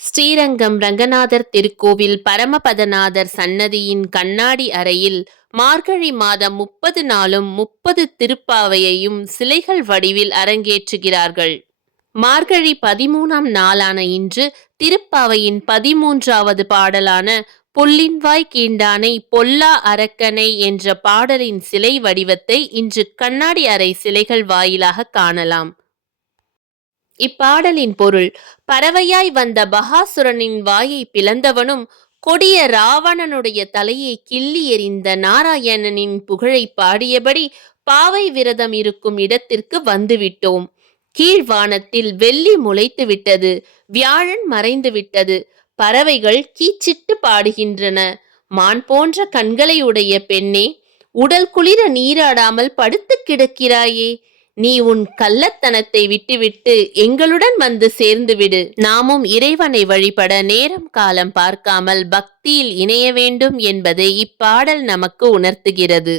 ஸ்ரீரங்கம் ரங்கநாதர் திருக்கோவில் பரமபதநாதர் சன்னதியின் கண்ணாடி அறையில் மார்கழி மாதம் 30 நாளும் 30 திருப்பாவையையும் சிலைகள் வடிவில் அரங்கேற்றுகிறார்கள். மார்கழி 13ஆம் நாளான இன்று திருப்பாவையின் 13வது பாடலான புள்ளின்வாய் கீண்டானை பொல்லா அரக்கனை என்ற பாடலின் சிலை வடிவத்தை இன்று கண்ணாடி அறை சிலைகள் வாயிலாக காணலாம். இப்பாடலின் பொருள்: பறவையாய் வந்த பகாசுரனின் வாயை பிளந்தவனும் கொடிய ராவணனுடைய தலையை கிள்ளி எறிந்த நாராயணனின் புகழை பாடியபடி பாவை விரதம் இருக்கும் இடத்திற்கு வந்துவிட்டோம். கீழ்வானத்தில் வெள்ளி முளைத்து விட்டது, வியாழன் மறைந்து விட்டது, பறவைகள் கீச்சிட்டு பாடுகின்றன. மான் போன்ற கண்களை உடைய பெண்ணே, உடல் குளிர நீராடாமல் படுத்து கிடக்கிறாயே, நீ உன் கள்ளத்தனத்தை விட்டுவிட்டு எங்களுடன் வந்து சேர்ந்து விடு. நாமும் இறைவனை வழிபட நேரம் காலம் பார்க்காமல் பக்தியில் இணைய வேண்டும் என்பதை இப்பாடல் நமக்கு உணர்த்துகிறது.